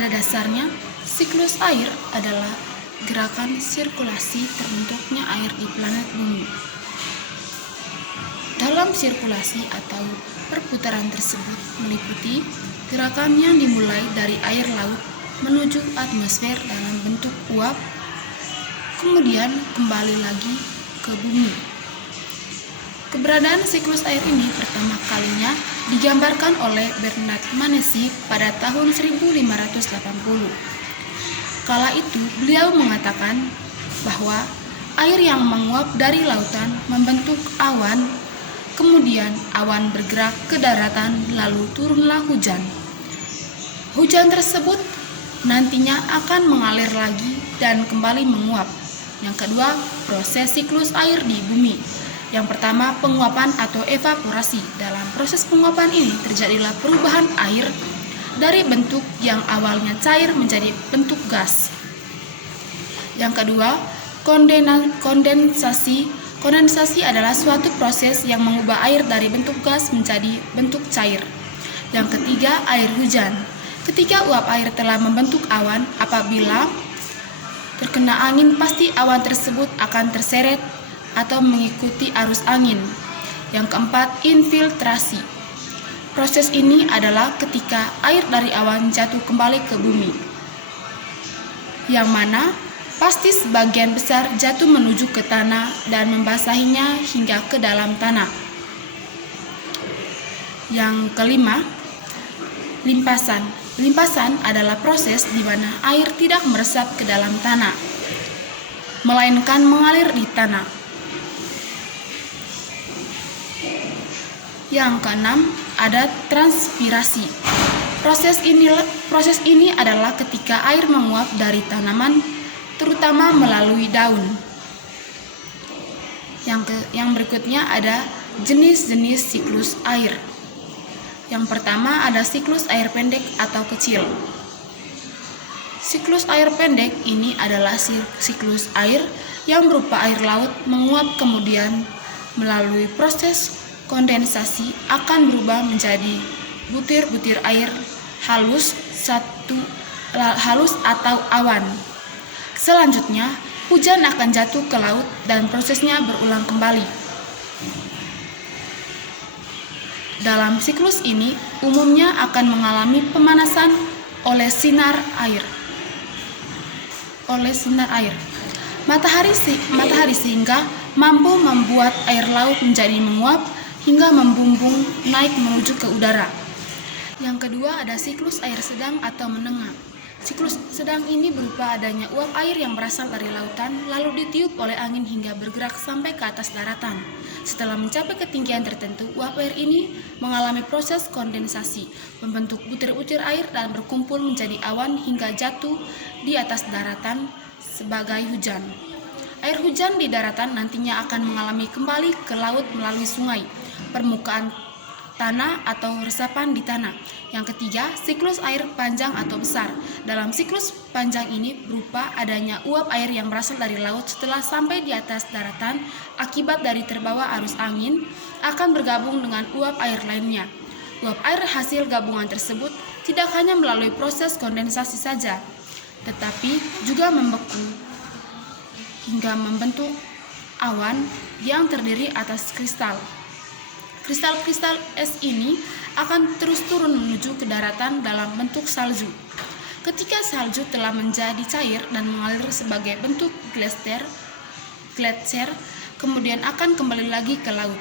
Pada dasarnya, siklus air adalah gerakan sirkulasi terbentuknya air di planet bumi. Dalam sirkulasi atau perputaran tersebut meliputi gerakan yang dimulai dari air laut menuju atmosfer dalam bentuk uap, kemudian kembali lagi ke bumi. Keberadaan siklus air ini pertama kalinya digambarkan oleh Bernard Manesi pada tahun 1580. Kala itu beliau mengatakan bahwa air yang menguap dari lautan membentuk awan, kemudian awan bergerak ke daratan lalu turunlah hujan. Hujan tersebut nantinya akan mengalir lagi dan kembali menguap. Yang kedua, proses siklus air di bumi. Yang pertama, penguapan atau evaporasi. Dalam proses penguapan ini terjadilah perubahan air dari bentuk yang awalnya cair menjadi bentuk gas. Yang kedua, kondensasi. Kondensasi adalah suatu proses yang mengubah air dari bentuk gas menjadi bentuk cair. Yang ketiga, air hujan. Ketika uap air telah membentuk awan, apabila terkena angin pasti awan tersebut akan terseret atau mengikuti arus angin. Yang keempat, infiltrasi. Proses ini adalah ketika air dari awan jatuh kembali ke bumi, yang mana pasti sebagian besar jatuh menuju ke tanah dan membasahinya hingga ke dalam tanah. Yang kelima, limpasan. Limpasan adalah proses di mana air tidak meresap ke dalam tanah, melainkan mengalir di tanah. Yang keenam, ada transpirasi. Proses ini adalah ketika air menguap dari tanaman, terutama melalui daun. Yang berikutnya ada jenis-jenis siklus air. Yang pertama ada siklus air pendek atau kecil. Siklus air pendek ini adalah siklus air yang berupa air laut menguap kemudian melalui proses kondensasi akan berubah menjadi butir-butir air halus atau awan. Selanjutnya, hujan akan jatuh ke laut dan prosesnya berulang kembali. Dalam siklus ini, umumnya akan mengalami pemanasan oleh sinar air. Matahari sehingga mampu membuat air laut menjadi menguap hingga membumbung naik menuju ke udara. Yang kedua ada siklus air sedang atau menengah. Siklus sedang ini berupa adanya uap air yang berasal dari lautan lalu ditiup oleh angin hingga bergerak sampai ke atas daratan. Setelah mencapai ketinggian tertentu, uap air ini mengalami proses kondensasi, membentuk butir-butir air dan berkumpul menjadi awan hingga jatuh di atas daratan sebagai hujan. Air hujan di daratan nantinya akan mengalami kembali ke laut melalui sungai, permukaan tanah atau resapan di tanah. Yang ketiga, siklus air panjang atau besar. Dalam siklus panjang ini berupa adanya uap air yang berasal dari laut setelah sampai di atas daratan akibat dari terbawa arus angin akan bergabung dengan uap air lainnya. Uap air hasil gabungan tersebut tidak hanya melalui proses kondensasi saja, tetapi juga membeku hingga membentuk awan yang terdiri atas kristal. Kristal-kristal es ini akan terus turun menuju ke daratan dalam bentuk salju. Ketika salju telah menjadi cair dan mengalir sebagai bentuk gletser, kemudian akan kembali lagi ke laut.